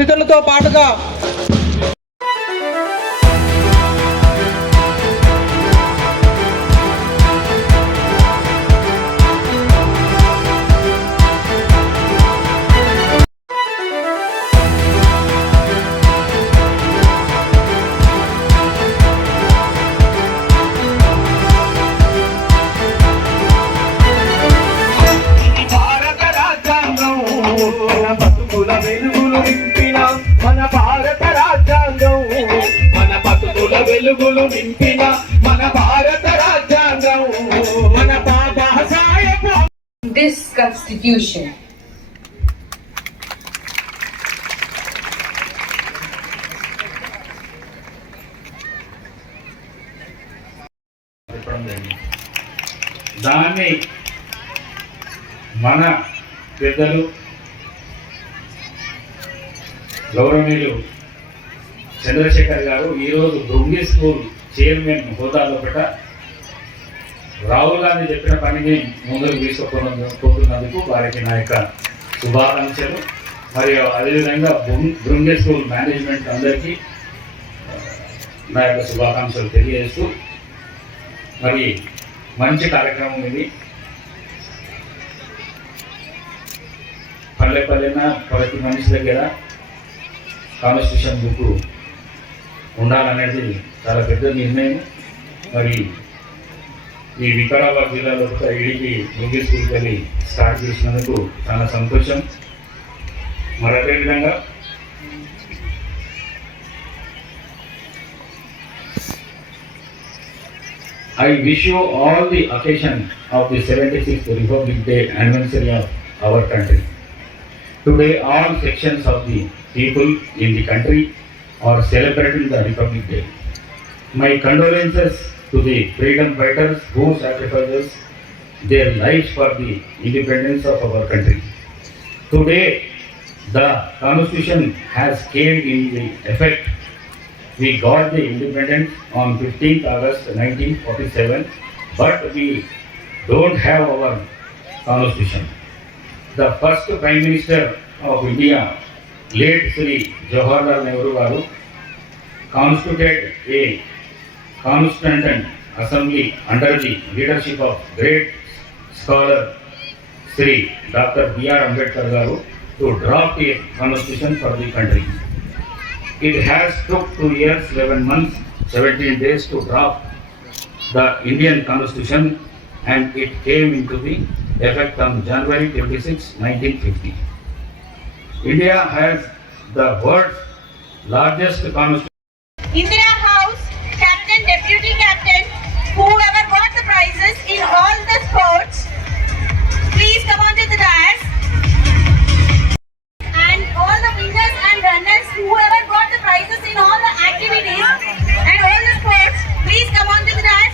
అతిథులతో పాటుగా వెలుగులు నింపిన మన భారత రాజ్యాంగం మన బాబా సాహెబ్ this constitution. చెప్పడం జరిగింది దాన్ని మన పెద్దలు గౌరవనీయులు చంద్రశేఖర్ గారు ఈరోజు దొంగి స్కూల్ చైర్మన్ హోదాలో పెట్ట రాహుల్ గాంధీ చెప్పిన పనిని ముందుకు తీసుకుపోతున్నందుకు వారికి నా యొక్క శుభాకాంక్షలు. మరియు అదేవిధంగా బృం- బృంగే స్కూల్ మేనేజ్మెంట్ అందరికీ నా యొక్క శుభాకాంక్షలు తెలియజేస్తూ. మరి మంచి కార్యక్రమం ఇది. పల్లె పల్లెన ప్రతి మనిషి దగ్గర కాన్స్టిట్యూషన్ బుక్ ఉండాలనేది చాలా పెద్ద నిర్ణయం మరి ఈ వికారాబాద్ జిల్లాలో ఒక ఈడికి ముగి స్కూల్కి వెళ్ళి స్టార్ట్ చేసినందుకు చాలా సంతోషం మరి అదేవిధంగా I wish you all the occasion of the 76th Republic Day anniversary of our country. Today, all sections of the people in the country are celebrating the Republic Day. My condolences to the freedom fighters who sacrificed their lives for the independence of our country. Today, the Constitution has came in the effect we got the independence on 15th August 1947, but we don't have our constitution. The first Prime Minister of India, late Sri Jawaharlal Nehru Garu, constituted a constituent assembly under the leadership of great scholar Sri Dr. B.R. Ambedkar Garu to draft a constitution for the country. It has took two years, 11 months, 17 days to draft the Indian Constitution and it came into the effect on January 26, 1950. India has the world's largest constituency. Indira House, captain, deputy captain, whoever got the prizes in all the sports, please come on to the dais. And all the winners and runners, whoever got the prizes in all the activities and all the sports, please come on to the dais.